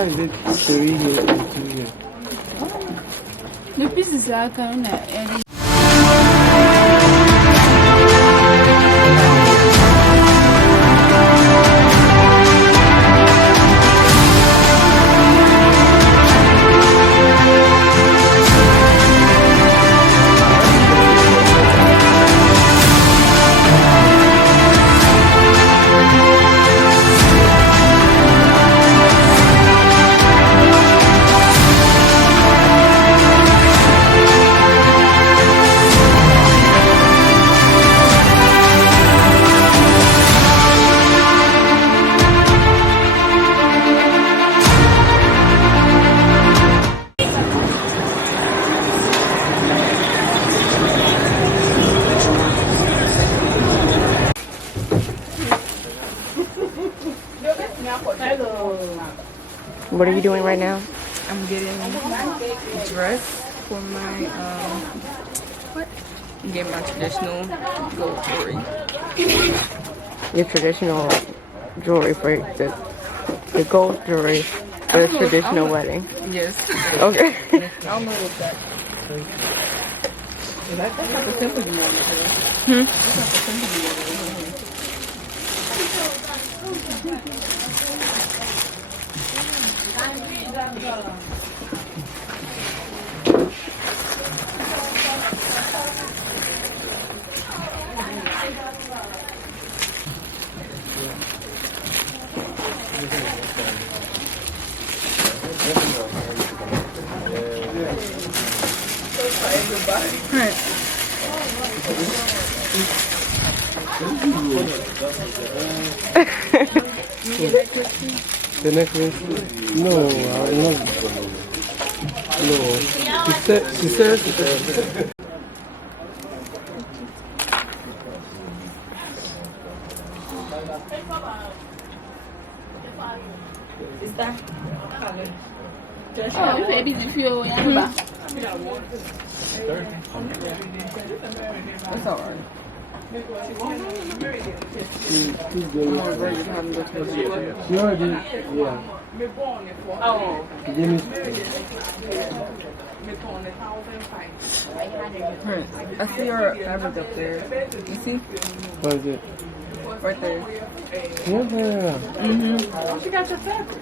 Why is it 3 here and 2 here? The pieces are kind of early. What are you doing right now? I'm getting dressed for my I'm getting my traditional gold jewelry. Your traditional jewelry for the gold jewelry for the traditional wedding. Yes. Okay. I don't know what that. That's not the sympathy one. That's not the sympathy one. The necklace? No, not. No. She said. Is that? Oh, baby, if you're young, That's alright. She already, yeah. I see your fabric up there. You see? What is it? Right there. Yeah. She got your fabric.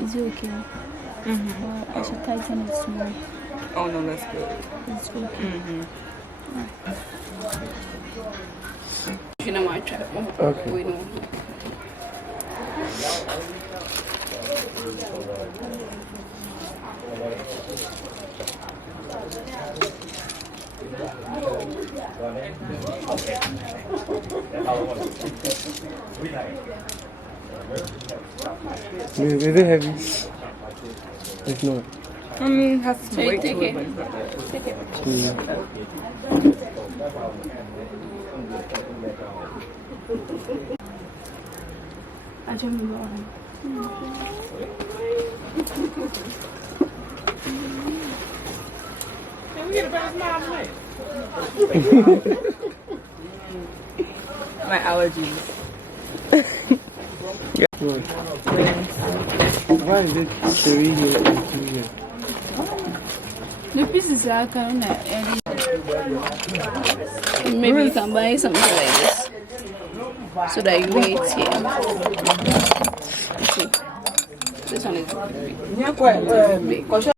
Is it okay? I should tighten it small. Oh no, that's good. It's okay. You know my trap. Okay. We know. Is it heavy? It's not. I mean, it has some weight to take it. it. Take it. I don't know. Can we get a better smile tonight? My allergies. Why is it 3 here and 2 here? The pieces are kind of early. Maybe you can buy something like this so that you wear it here. Okay. This one is big.